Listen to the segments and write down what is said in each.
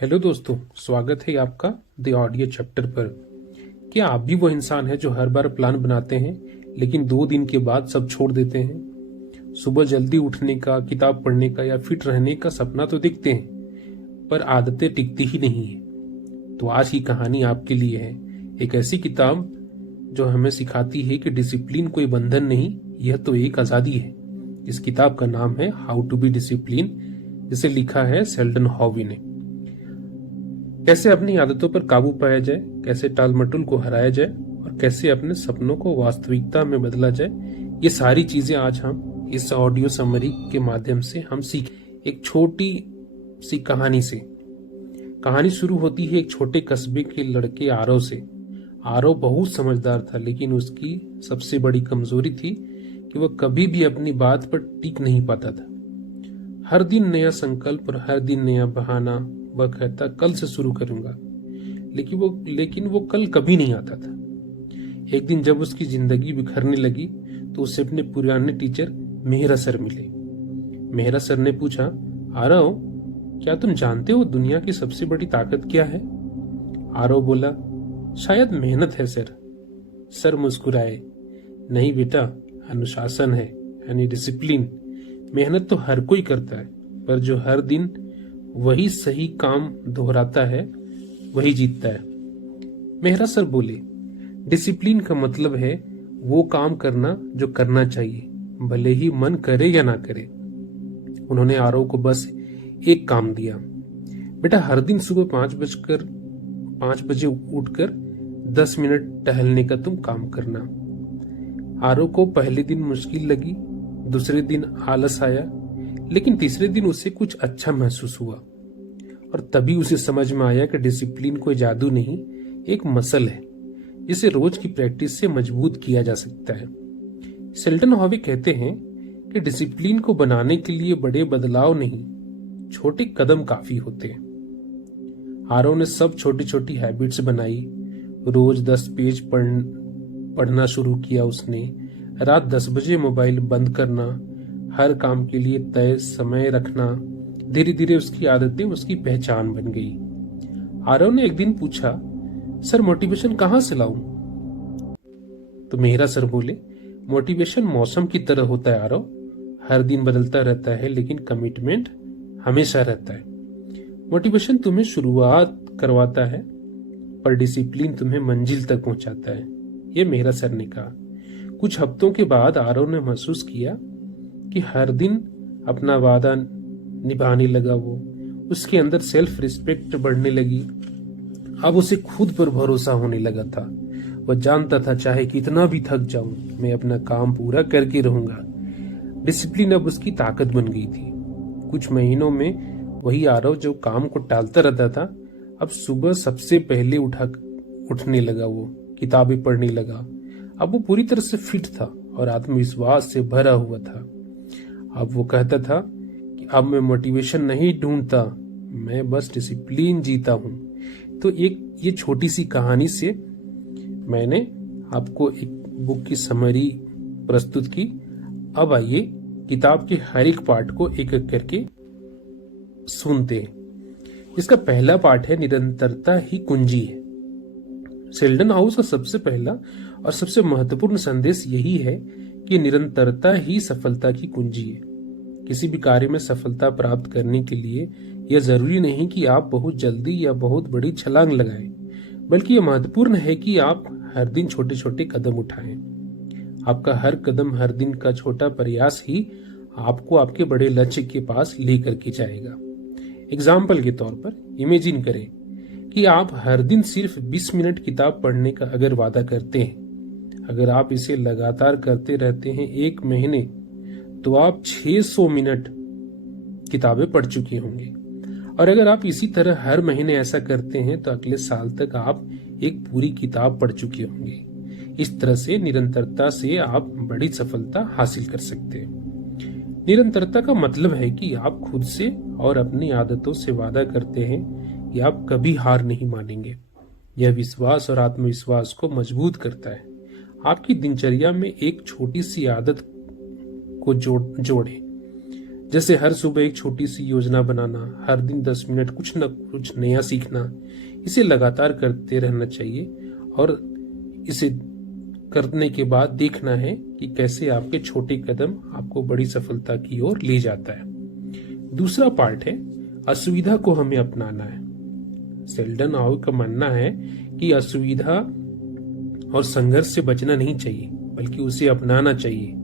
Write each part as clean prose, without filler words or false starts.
Hello दोस्तों, स्वागत है आपका द ऑडियो चैप्टर पर। क्या आप भी वो इंसान है जो हर बार प्लान बनाते हैं लेकिन 2 दिन के बाद सब छोड़ देते हैं? सुबह जल्दी उठने का, किताब पढ़ने का या फिट रहने का सपना तो देखते हैं, पर आदतें टिकती ही नहीं है। तो आज की कहानी आपके लिए है, एक ऐसी किताब जो हमें सिखाती है कि डिसिप्लिन कोई बंधन नहीं, यह तो एक आजादी है। इस किताब का नाम है हाउ टू बी डिसिप्लिन, जिसे लिखा है सेल्डन हॉवी ने। कैसे अपनी आदतों पर काबू पाया जाए, कैसे टालमटोल को हराया जाए और कैसे अपने सपनों को वास्तविकता में बदला जाए, ये सारी चीजें आज हम इस ऑडियो समरी के माध्यम से हम सीख। एक छोटी सी कहानी से। कहानी शुरू होती है एक छोटे कस्बे के लड़के आरव से। आरव बहुत समझदार था, लेकिन उसकी सबसे बड़ी कमजोरी थी कि वह कभी भी अपनी बात पर टिक नहीं पाता था। हर दिन नया संकल्प और हर दिन नया बहाना। वह कहता कल से शुरू करूंगा, लेकिन वो कल कभी नहीं आता था। एक दिन जब उसकी जिंदगी बिखरने लगी तो उसे अपने पुराने टीचर मेहरा सर मिले। मेहरा सर ने पूछा, आरव, क्या तुम जानते हो दुनिया की सबसे बड़ी ताकत क्या है? आरव बोला, शायद मेहनत है सर। सर मुस्कुराए, नहीं बेटा, अनुशासन है, यानी डिसिप्लिन। मेहनत तो हर कोई करता है, पर जो हर दिन वही सही काम दोहराता है वही जीतता है। मेहरा सर बोले, डिसिप्लिन का मतलब है वो काम करना जो करना चाहिए, भले ही मन करे या ना करे। उन्होंने आरव को बस एक काम दिया, बेटा हर दिन सुबह 5 बजे उठकर 10 मिनट टहलने का तुम काम करना। आरव को पहले दिन मुश्किल लगी, दूसरे दिन आलस आया, लेकिन तीसरे दिन उसे कुछ अच्छा महसूस हुआ और तभी उसे समझ में आया कि डिसिप्लिन कोई जादू नहीं, एक मसल है जिसे रोज की प्रैक्टिस से मजबूत किया जा सकता है। सेल्डन हॉवी कहते हैं कि डिसिप्लिन को बनाने के लिए बड़े बदलाव नहीं, छोटे कदम काफी होते हैं। आरव ने सब छोटी छोटी हैबिट्स बनाई। रोज 10 पेज पढ़ना शुरू किया उसने। रात 10 बजे मोबाइल बंद करना, हर काम के लिए तय समय रखना। धीरे धीरे उसकी आदतें उसकी पहचान बन गई। आरव ने एक दिन पूछा, सर मोटिवेशन कहां से लाऊं? तो मेहरा सर बोले, मोटिवेशन मौसम की तरह होता है आरव, हर दिन बदलता रहता है, लेकिन कमिटमेंट हमेशा रहता है। मोटिवेशन तुम्हें शुरुआत करवाता है, पर डिसिप्लिन तुम्हें मंजिल तक पहुंचाता है, ये मेहरा सर ने कहा। कुछ हफ्तों के बाद आरव ने महसूस किया कि हर दिन अपना वादा निभाने लगा। वो उसके अंदर सेल्फ रिस्पेक्ट बढ़ने लगी। अब उसे खुद पर भरोसा होने लगा था। वह जानता था चाहे कितना भी थक जाऊं, मैं अपना काम पूरा करके रहूंगा। डिसिप्लिन अब उसकी ताकत बन गई थी। कुछ महीनों में वही आरव जो काम को टालता रहता था, अब सुबह सबसे पहले उठने लगा। वो किताबें पढ़ने लगा। अब वो पूरी तरह से फिट था और आत्मविश्वास से भरा हुआ था। अब वो कहता था कि अब मैं मोटिवेशन नहीं ढूंढता, मैं बस डिसिप्लिन जीता हूं। तो ये छोटी सी कहानी से मैंने आपको एक बुक की समरी प्रस्तुत की। अब आइए किताब के हर एक पार्ट को एक एक करके सुनते हैं। इसका पहला पार्ट है, निरंतरता ही कुंजी है। सेल्डन हाउस का सबसे पहला और सबसे महत्वपूर्ण संदेश यही है कि निरंतरता ही सफलता की कुंजी है। किसी भी कार्य में सफलता प्राप्त करने के लिए यह जरूरी नहीं कि आप बहुत जल्दी या बहुत बड़ी छलांग लगाएं, बल्कि यह महत्वपूर्ण है कि आप हर दिन छोटे छोटे कदम उठाएं। आपका हर कदम, हर दिन का छोटा प्रयास ही आपको आपके बड़े लक्ष्य के पास लेकर के जाएगा। एग्जाम्पल के तौर पर इमेजिन करें कि आप हर दिन सिर्फ 20 मिनट किताब पढ़ने का अगर वादा करते हैं। अगर आप इसे लगातार करते रहते हैं 1 महीने, तो आप 600 मिनट किताबें पढ़ चुके होंगे। और अगर आप इसी तरह हर महीने ऐसा करते हैं तो अगले साल तक आप एक पूरी किताब पढ़ चुके होंगे। इस तरह से निरंतरता से आप बड़ी सफलता हासिल कर सकते हैं। निरंतरता का मतलब है कि आप खुद से और अपनी आदतों से वादा करते हैं कि आप कभी हार नहीं मानेंगे। यह विश्वास और आत्मविश्वास को मजबूत करता है। आपकी दिनचर्या में एक छोटी सी आदत को जोड़ें, जैसे हर सुबह एक छोटी सी योजना बनाना, हर दिन 10 मिनट कुछ न कुछ नया सीखना, इसे लगातार करते रहना चाहिए और इसे करने के बाद देखना है कि कैसे आपके छोटे कदम आपको बड़ी सफलता की ओर ले जाता है। दूसरा पार्ट है असुविधा को हमें अपनाना है। सेल्डन आउ का मानना है कि असुविधा और संघर्ष से बचना नहीं चाहिए, बल्कि उसे अपनाना चाहिए।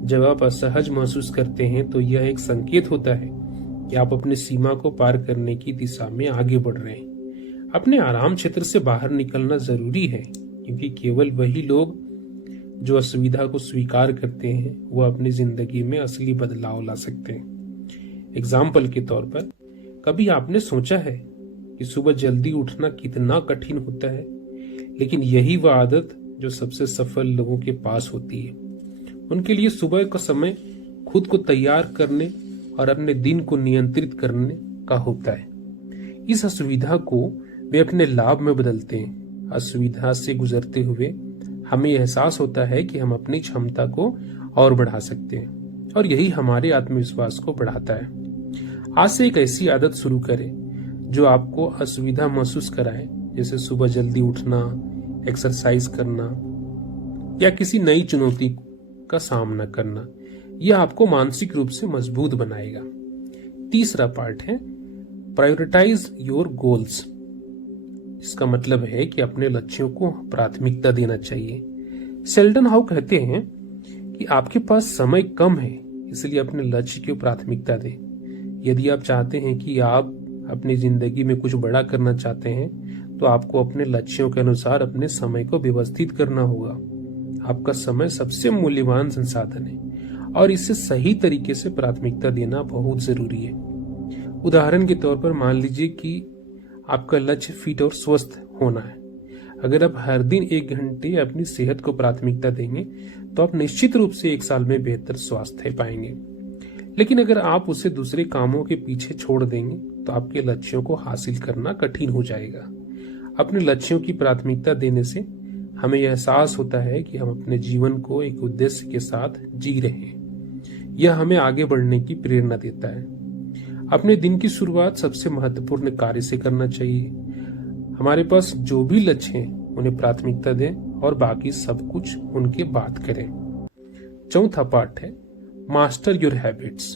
जब आप असहज महसूस करते हैं तो यह एक संकेत होता है कि आप अपनी सीमा को पार करने की दिशा में आगे बढ़ रहे हैं। अपने आराम क्षेत्र से बाहर निकलना जरूरी है, क्योंकि केवल वही लोग जो असुविधा को स्वीकार करते हैं वो अपनी जिंदगी में असली बदलाव ला सकते हैं। एग्जाम्पल के तौर पर, कभी आपने सोचा है कि सुबह जल्दी उठना कितना कठिन होता है, लेकिन यही वह आदत जो सबसे सफल लोगों के पास होती है। उनके लिए सुबह का समय खुद को तैयार करने और अपने दिन को नियंत्रित करने का होता है। इस असुविधा को वे अपने लाभ में बदलते हैं। असुविधा से गुजरते हुए हमें एहसास होता है कि हम अपनी क्षमता को और बढ़ा सकते हैं, और यही हमारे आत्मविश्वास को बढ़ाता है। आज से एक ऐसी आदत शुरू करें जो आपको असुविधा महसूस कराए, जैसे सुबह जल्दी उठना, एक्सरसाइज करना या किसी नई चुनौती का सामना करना। यह आपको मानसिक रूप से मजबूत बनाएगा। तीसरा पार्ट है प्रायोरिटाइज योर गोल्स। इसका मतलब है कि अपने लक्ष्यों को प्राथमिकता देना चाहिए। सेल्डन हाउ कहते हैं कि आपके पास समय कम है, इसलिए अपने लक्ष्य को प्राथमिकता दें। यदि आप चाहते हैं कि आप अपनी जिंदगी में कुछ बड़ा करना चाहते हैं, तो आपको अपने लक्ष्यों के अनुसार अपने समय को व्यवस्थित करना होगा। आपका समय सबसे मूल्यवान संसाधन है और इसे सही तरीके से प्राथमिकता देना बहुत जरूरी है। उदाहरण के तौर पर मान लीजिए कि आपका लक्ष्य फिट और स्वस्थ होना है। अगर आप हर दिन 1 घंटे अपनी सेहत को प्राथमिकता देंगे तो आप निश्चित रूप से 1 साल में बेहतर स्वास्थ्य पाएंगे। लेकिन अगर आप उसे दूसरे कामों के पीछे छोड़ देंगे तो आपके लक्ष्यों को हासिल करना कठिन हो जाएगा। अपने लक्ष्यों की प्राथमिकता देने से हमें यह एहसास होता है कि हम अपने जीवन को एक उद्देश्य के साथ जी रहे हैं। यह हमें आगे बढ़ने की प्रेरणा देता है। अपने दिन की शुरुआत सबसे महत्वपूर्ण कार्य से करना चाहिए। हमारे पास जो भी लक्ष्य हैं उन्हें प्राथमिकता दें और बाकी सब कुछ उनके बाद करें। चौथा पार्ट है मास्टर योर हैबिट्स।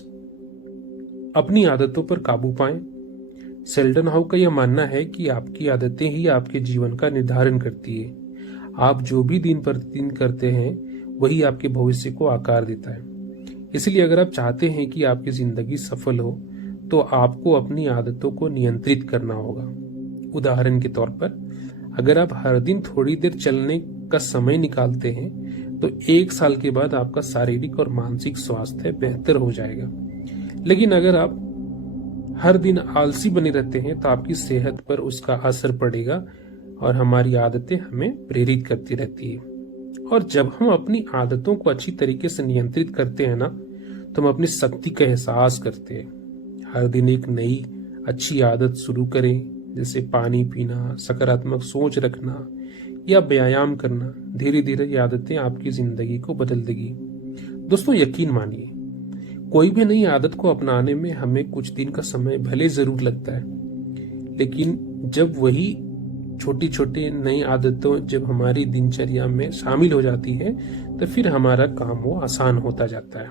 अपनी आदतों पर काबू पाएं। सेल्डन हाउ का यह मानना है कि आपकी आदतें ही आपके जीवन का निर्धारण करती है। आप जो भी दिन प्रतिदिन करते हैं वही आपके भविष्य को आकार देता है। इसलिए अगर आप चाहते हैं कि आपकी जिंदगी सफल हो तो आपको अपनी आदतों को नियंत्रित करना होगा। उदाहरण के तौर पर, अगर आप हर दिन थोड़ी देर चलने का समय निकालते हैं तो 1 साल के बाद आपका शारीरिक और मानसिक स्वास्थ्य बेहतर हो जाएगा। लेकिन अगर आप हर दिन आलसी बने रहते हैं तो आपकी सेहत पर उसका असर पड़ेगा और हमारी आदतें हमें प्रेरित करती रहती है। और जब हम अपनी आदतों को अच्छी तरीके से नियंत्रित करते हैं ना, तो हम अपनी शक्ति का एहसास करते हैं। हर दिन एक नई अच्छी आदत शुरू करें, जैसे पानी पीना, सकारात्मक सोच रखना या व्यायाम करना। धीरे धीरे ये आदतें आपकी जिंदगी को बदल देगी। दोस्तों, यकीन मानिए, कोई भी नई आदत को अपनाने में हमें कुछ दिन का समय भले जरूर लगता है, लेकिन जब वही छोटी छोटी नई आदतों जब हमारी दिनचर्या में शामिल हो जाती है तो फिर हमारा काम वो आसान होता जाता है।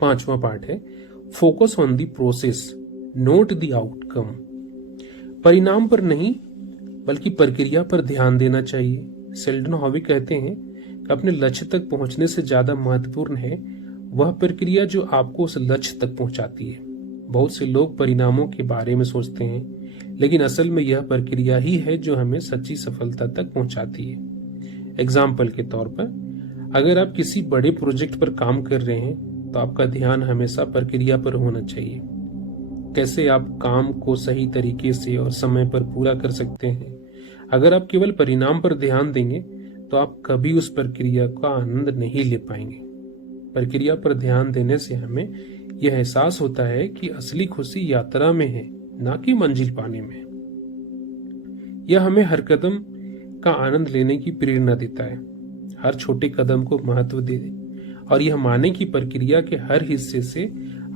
5वां पार्ट है focus on the process, note the outcome. परिणाम पर नहीं बल्कि प्रक्रिया पर ध्यान देना चाहिए। सेल्डन हाउ कहते हैं कि अपने लक्ष्य तक पहुंचने से ज्यादा महत्वपूर्ण है वह प्रक्रिया जो आपको उस लक्ष्य तक पहुंचाती है। बहुत से लोग परिणामों के बारे में सोचते हैं, लेकिन असल में यह प्रक्रिया ही है जो हमें सच्ची सफलता तक पहुंचाती है। एग्जाम्पल के तौर पर, अगर आप किसी बड़े प्रोजेक्ट पर काम कर रहे हैं तो आपका ध्यान हमेशा प्रक्रिया पर होना चाहिए। कैसे आप काम को सही तरीके से और समय पर पूरा कर सकते हैं। अगर आप केवल परिणाम पर ध्यान देंगे तो आप कभी उस प्रक्रिया का आनंद नहीं ले पाएंगे। प्रक्रिया पर ध्यान देने से हमें यह एहसास होता है कि असली खुशी यात्रा में है, ना कि मंजिल पाने में। यह हमें हर कदम का आनंद लेने की प्रेरणा देता है। हर छोटे कदम को महत्व दे और यह माने कि प्रक्रिया के हर हिस्से से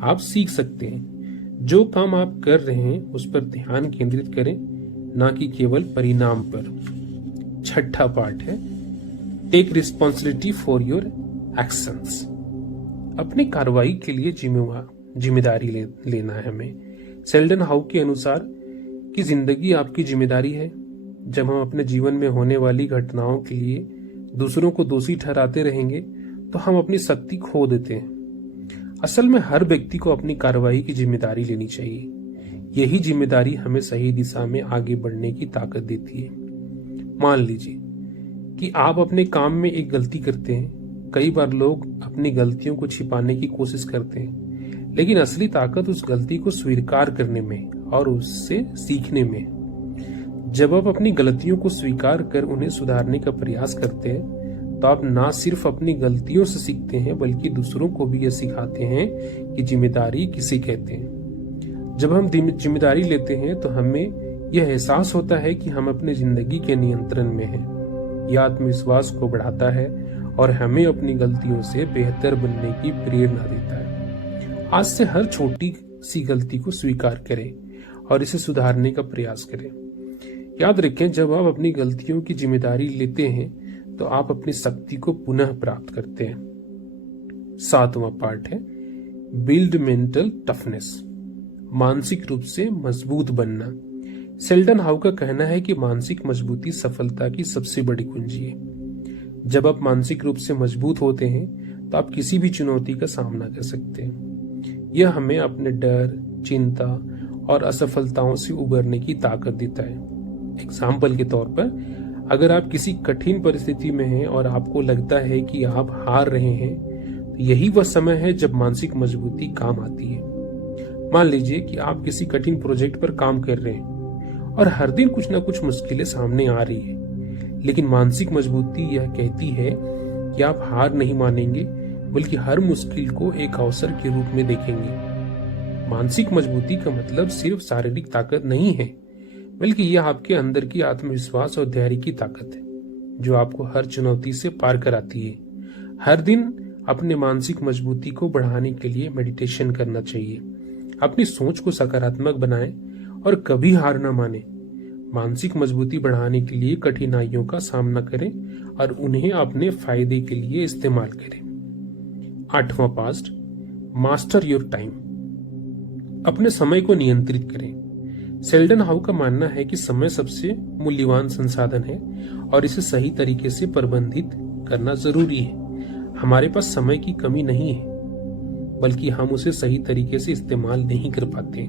आप सीख सकते हैं। जो काम आप कर रहे हैं उस पर ध्यान केंद्रित करें, ना कि केवल परिणाम पर। छठा पार्ट है take responsibility for your actions. अपनी कार्रवाई के लिए जिम्मेदारी लेना है हमें। सेल्डन हाउ के अनुसार कि जिंदगी आपकी जिम्मेदारी है। जब हम अपने जीवन में होने वाली घटनाओं के लिए दूसरों को दोषी ठहराते रहेंगे तो हम अपनी शक्ति खो देते हैं। असल में हर व्यक्ति को अपनी कार्रवाई की जिम्मेदारी लेनी चाहिए। यही जिम्मेदारी हमें सही दिशा में आगे बढ़ने की ताकत देती है। मान लीजिए कि आप अपने काम में एक गलती करते हैं। कई बार लोग अपनी गलतियों को छिपाने की कोशिश करते हैं, लेकिन असली ताकत उस गलती को स्वीकार करने में और उससे सीखने में। जब आप अपनी गलतियों को स्वीकार कर उन्हें सुधारने का प्रयास करते हैं तो आप ना सिर्फ अपनी गलतियों से सीखते हैं बल्कि दूसरों को भी यह सिखाते हैं कि जिम्मेदारी किसे कहते हैं। जब हम जिम्मेदारी लेते हैं तो हमें यह एहसास होता है कि हम अपनी जिंदगी के नियंत्रण में हैं। यह आत्मविश्वास को बढ़ाता है और हमें अपनी गलतियों से बेहतर बनने की प्रेरणा देता है। आज से हर छोटी सी गलती को स्वीकार करें और इसे सुधारने का प्रयास करें। याद रखें, जब आप अपनी गलतियों की जिम्मेदारी लेते हैं तो आप अपनी शक्ति को पुनः प्राप्त करते हैं। सातवां पार्ट है बिल्ड मेंटल टफनेस। मानसिक रूप से मजबूत बनना। सेल्डन हाउ का कहना है कि मानसिक मजबूती सफलता की सबसे बड़ी कुंजी है। जब आप मानसिक रूप से मजबूत होते हैं तो आप किसी भी चुनौती का सामना कर सकते हैं। यह हमें अपने डर, चिंता और असफलताओं से उबरने की ताकत देता है। एग्जाम्पल के तौर पर, अगर आप किसी कठिन परिस्थिति में हैं और आपको लगता है कि आप हार रहे हैं, तो यही वह समय है जब मानसिक मजबूती काम आती है। मान लीजिए कि आप किसी कठिन प्रोजेक्ट पर काम कर रहे हैं और हर दिन कुछ ना कुछ मुश्किलें सामने आ रही है, लेकिन मानसिक मजबूती यह कहती है कि आप हार नहीं मानेंगे बल्कि हर मुश्किल को एक अवसर के रूप में देखेंगे। मानसिक मजबूती का मतलब सिर्फ शारीरिक ताकत नहीं है, बल्कि यह आपके अंदर की आत्मविश्वास और धैर्य की ताकत है जो आपको हर चुनौती से पार कराती है। हर दिन अपने मानसिक मजबूती को बढ़ाने के लिए मेडिटेशन करना चाहिए। अपनी सोच को सकारात्मक बनाएं और कभी हार न माने। मानसिक मजबूती बढ़ाने के लिए कठिनाइयों का सामना करें और उन्हें अपने फायदे के लिए इस्तेमाल करें। आठवां पास्ट मास्टर योर टाइम। अपने समय को नियंत्रित करें। सेल्डन हाउ का मानना है कि समय सबसे मूल्यवान संसाधन है और इसे सही तरीके से प्रबंधित करना जरूरी है। हमारे पास समय की कमी नहीं है, बल्कि हम उसे सही तरीके से इस्तेमाल नहीं कर पाते।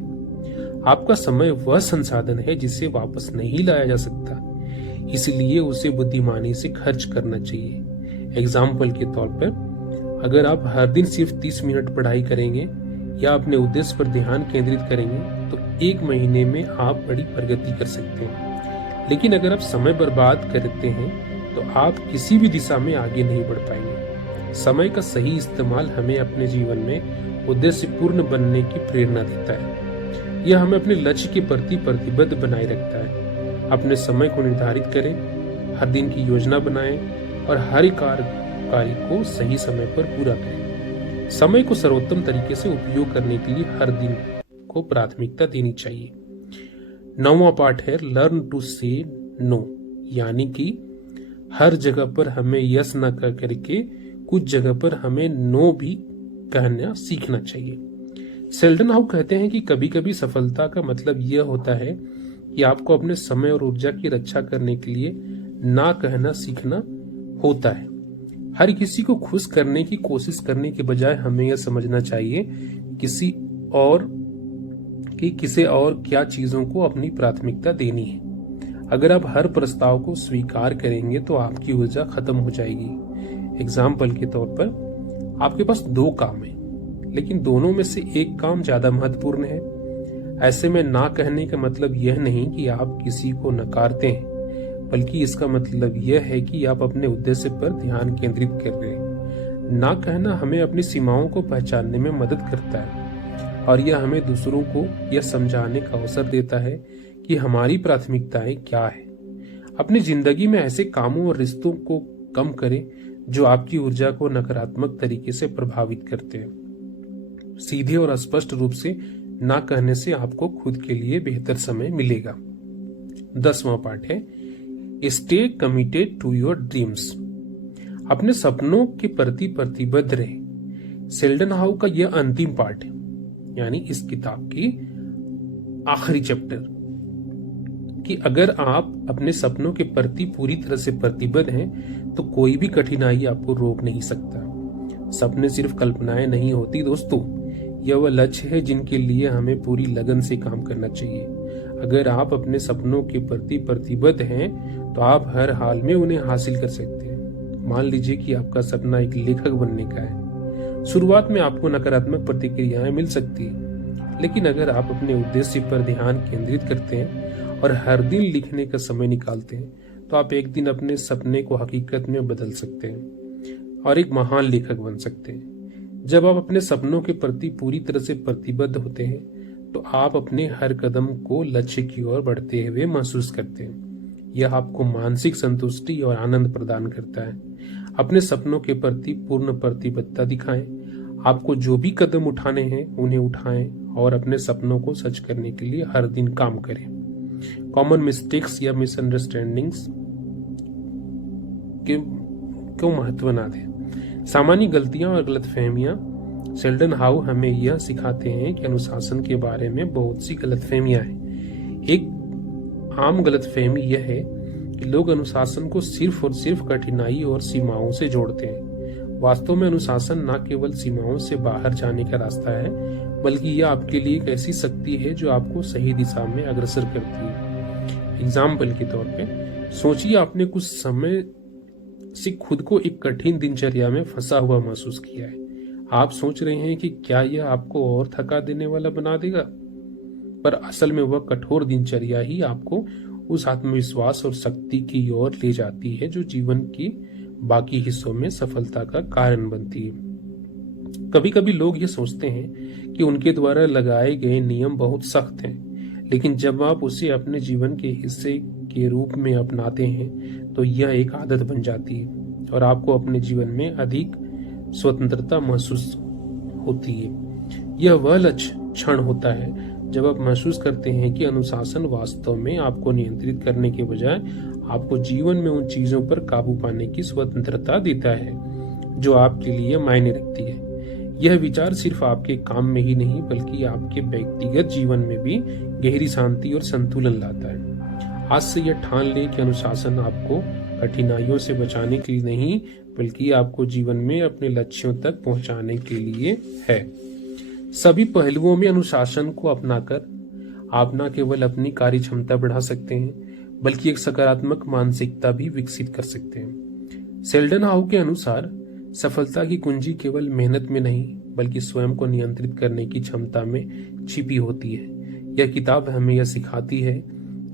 आपका समय वह संसाधन है जिसे वापस नहीं लाया जा सकता, इसलिए उसे बुद्धिमानी से खर्च करना चाहिए। एग्जाम्पल के तौर पर, अगर आप हर दिन सिर्फ 30 मिनट पढ़ाई करेंगे या अपने उद्देश्य पर ध्यान केंद्रित करेंगे तो 1 महीने में आप बड़ी प्रगति कर सकते हैं। लेकिन अगर आप समय बर्बाद करते हैं तो आप किसी भी दिशा में आगे नहीं बढ़ पाएंगे। समय का सही इस्तेमाल हमें अपने जीवन में उद्देश्यपूर्ण बनने की प्रेरणा देता है। यह हमें अपने लक्ष्य के प्रति प्रतिबद्ध बनाए रखता है। अपने समय को निर्धारित करें, हर दिन की योजना बनाएं और हर कार्य को सही समय पर पूरा करें। समय को सर्वोत्तम तरीके से उपयोग करने के लिए हर दिन को प्राथमिकता देनी चाहिए। 9वां पार्ट है लर्न टू से नो, यानी कि हर जगह पर हमें यस न कर करके कुछ जगह पर हमें नो भी कहना सीखना चाहिए। सेल्डन हाउ कहते हैं कि कभी कभी सफलता का मतलब यह होता है कि आपको अपने समय और ऊर्जा की रक्षा करने के लिए ना कहना सीखना होता है। हर किसी को खुश करने की कोशिश करने के बजाय हमें यह समझना चाहिए किसे और क्या चीजों को अपनी प्राथमिकता देनी है। अगर आप हर प्रस्ताव को स्वीकार करेंगे तो आपकी ऊर्जा खत्म हो जाएगी। एग्जाम्पल के तौर पर, आपके पास 2 काम है, लेकिन दोनों में से एक काम ज्यादा महत्वपूर्ण है। ऐसे में ना कहने का मतलब यह नहीं कि आप किसी को नकारते हैं, बल्कि इसका मतलब यह है कि आप अपने उद्देश्य पर ध्यान केंद्रित कर रहे हैं। ना कहना हमें अपनी सीमाओं को पहचानने में मदद करता है और यह हमें दूसरों को यह समझाने का अवसर देता है कि हमारी प्राथमिकताएं क्या है। अपनी जिंदगी में ऐसे कामों और रिश्तों को कम करें जो आपकी ऊर्जा को नकारात्मक तरीके से प्रभावित करते हैं। सीधे और स्पष्ट रूप से ना कहने से आपको खुद के लिए बेहतर समय मिलेगा। 10वां पार्ट है stay committed to your dreams. अपने सपनों के प्रति प्रतिबद्ध रहे। सेल्डन हाउ का यह अंतिम पार्ट है, यानी इस किताब की आखिरी चैप्टर, कि अगर आप अपने सपनों के प्रति पूरी तरह से प्रतिबद्ध हैं तो कोई भी कठिनाई आपको रोक नहीं सकता। सपने सिर्फ कल्पनाएं नहीं होती दोस्तों, यह वह लक्ष्य है जिनके लिए हमें पूरी लगन से काम करना चाहिए। अगर आप अपने सपनों के प्रति प्रतिबद्ध हैं तो आप हर हाल में उन्हें हासिल कर सकते हैं। मान लीजिए कि आपका सपना एक लेखक बनने का है। शुरुआत में आपको नकारात्मक प्रतिक्रियाएं मिल सकती है, लेकिन अगर आप अपने उद्देश्य पर ध्यान केंद्रित करते हैं और हर दिन लिखने का समय निकालते हैं तो आप एक दिन अपने सपने को हकीकत में बदल सकते हैं और एक महान लेखक बन सकते हैं। जब आप अपने सपनों के प्रति पूरी तरह से प्रतिबद्ध होते हैं तो आप अपने हर कदम को लक्ष्य की ओर बढ़ते हुए महसूस करते हैं। यह आपको मानसिक संतुष्टि और आनंद प्रदान करता है। अपने सपनों के प्रति पूर्ण प्रतिबद्धता दिखाएं। आपको जो भी कदम उठाने हैं उन्हें उठाएं और अपने सपनों को सच करने के लिए हर दिन काम करें। कॉमन मिस्टेक्स या मिसअंडरस्टैंडिंग्स को महत्व ना दें। सामान्य गलतियां और गलतफहमियां। सेल्डन हाउ हमें यह सिखाते हैं कि अनुशासन के बारे में बहुत सी गलतफहमियां हैं। एक आम गलतफहमी यह है कि लोग अनुशासन को सिर्फ और सिर्फ कठिनाई और सीमाओं से जोड़ते हैं। वास्तव में अनुशासन न केवल सीमाओं से बाहर जाने का रास्ता है, बल्कि यह आपके लिए एक ऐसी शक्ति है जो आपको सही दिशा में अग्रसर करती है। एग्जाम्पल के तौर पे सोचिए, आपने कुछ समय से खुद को एक कठिन दिनचर्या में फंसा हुआ महसूस किया है। आप सोच रहे हैं कि क्या यह आपको और थका देने वाला बना देगा, पर असल में वह कठोर दिनचर्या ही आपको उस आत्मविश्वास और शक्ति की ओर ले जाती है जो जीवन की बाकी हिस्सों में सफलता का कारण बनती है। कभी कभी लोग ये सोचते हैं कि उनके द्वारा लगाए गए नियम बहुत सख्त हैं, लेकिन जब आप उसे अपने जीवन के हिस्से के रूप में अपनाते हैं तो यह एक आदत बन जाती है और आपको अपने जीवन में अधिक स्वतंत्रता महसूस होती है। यह वह लक्ष्य क्षण होता है जब आप महसूस करते हैं कि अनुशासन वास्तव में आपको नियंत्रित करने के बजाय आपको जीवन में उन चीजों पर काबू पाने की स्वतंत्रता देता है जो आपके लिए मायने रखती है। यह विचार सिर्फ आपके काम में ही नहीं बल्कि आपके व्यक्तिगत जीवन में भी गहरी शांति और संतुलन लाता है। आज से यह ठान लें कि अनुशासन आपको कठिनाइयों से बचाने के लिए नहीं बल्कि आपको जीवन में अपने लक्ष्यों तक पहुंचाने के लिए है। सभी पहलुओं में अनुशासन को अपनाकर आप न केवल अपनी कार्य क्षमता बढ़ा सकते हैं बल्कि एक सकारात्मक मानसिकता भी विकसित कर सकते हैं। सेल्डन हाउ के अनुसार सफलता की कुंजी केवल मेहनत में नहीं बल्कि स्वयं को नियंत्रित करने की क्षमता में छिपी होती है। यह किताब हमें यह सिखाती है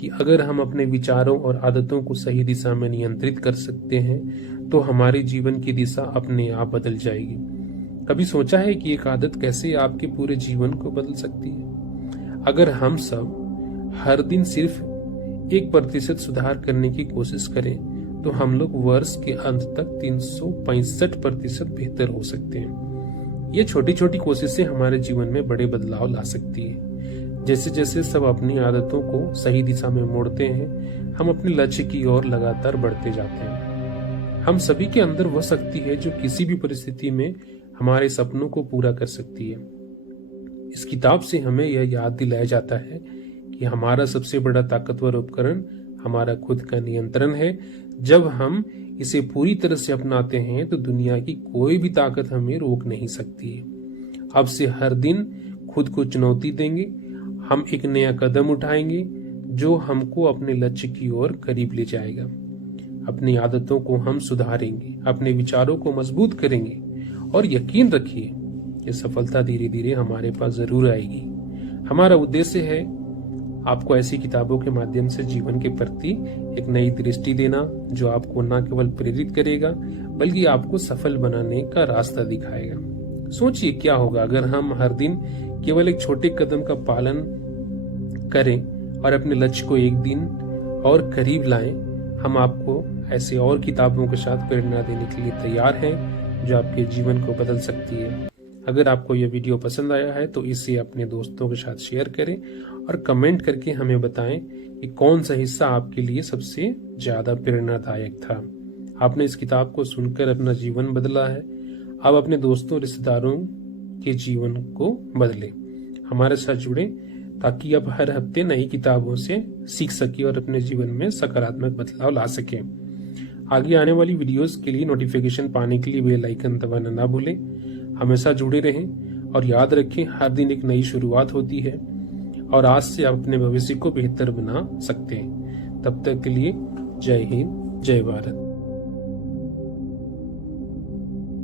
कि अगर हम अपने विचारों और आदतों को सही दिशा में नियंत्रित कर सकते हैं तो हमारे जीवन की दिशा अपने आप बदल जाएगी। कभी सोचा है कि एक आदत कैसे आपके पूरे जीवन को बदल सकती है? अगर हम सब हर दिन सिर्फ 1% सुधार करने की कोशिश करें तो हम लोग वर्ष के अंत तक 365% बेहतर हो सकते हैं। ये छोटी छोटी कोशिशें हमारे जीवन में बड़े बदलाव ला सकती है। जैसे जैसे सब अपनी आदतों को सही दिशा में मोड़ते हैं हम अपने लक्ष्य की ओर लगातार बढ़ते जाते हैं। हम सभी के अंदर वह शक्ति है जो किसी भी परिस्थिति में हमारे सपनों को पूरा कर सकती है। इस किताब से हमें यह याद दिलाया जाता है कि हमारा सबसे बड़ा ताकतवर उपकरण हमारा खुद का नियंत्रण है। जब हम इसे पूरी तरह से अपनाते हैं तो दुनिया की कोई भी ताकत हमें रोक नहीं सकती है। अब से हर दिन खुद को चुनौती देंगे, हम एक नया कदम उठाएंगे जो हमको अपने लक्ष्य की ओर करीब ले जाएगा। अपनी आदतों को हम सुधारेंगे, अपने विचारों को मजबूत करेंगे और यकीन रखिए कि सफलता धीरे धीरे हमारे पास जरूर आएगी। हमारा उद्देश्य है आपको ऐसी किताबों के माध्यम से जीवन के प्रति एक नई दृष्टि देना जो आपको न केवल प्रेरित करेगा बल्कि आपको सफल बनाने का रास्ता दिखाएगा। सोचिए क्या होगा अगर हम हर दिन केवल एक छोटे कदम का पालन करें और अपने लक्ष्य को एक दिन और करीब लाएं। हम आपको ऐसे और किताबों के साथ प्रेरणा देने के लिए तैयार हैं जो आपके जीवन को बदल सकती है। अगर आपको यह वीडियो पसंद आया है तो इसे अपने दोस्तों के साथ शेयर करें और कमेंट करके हमें बताएं कि कौन सा हिस्सा आपके लिए सबसे ज्यादा प्रेरणादायक था। आपने इस किताब को सुनकर अपना जीवन बदला है, अब अपने दोस्तों रिश्तेदारों के जीवन को बदले। हमारे साथ जुड़े ताकि आप हर हफ्ते नई किताबों से सीख सके और अपने जीवन में सकारात्मक बदलाव ला सके। आगे आने वाली वीडियोस के लिए नोटिफिकेशन पाने के लिए बेल आइकन दबाना ना भूलें। हमेशा जुड़े रहें और याद रखें, हर दिन एक नई शुरुआत होती है और आज से आप अपने भविष्य को बेहतर बना सकते हैं। तब तक के लिए जय हिंद, जय भारत।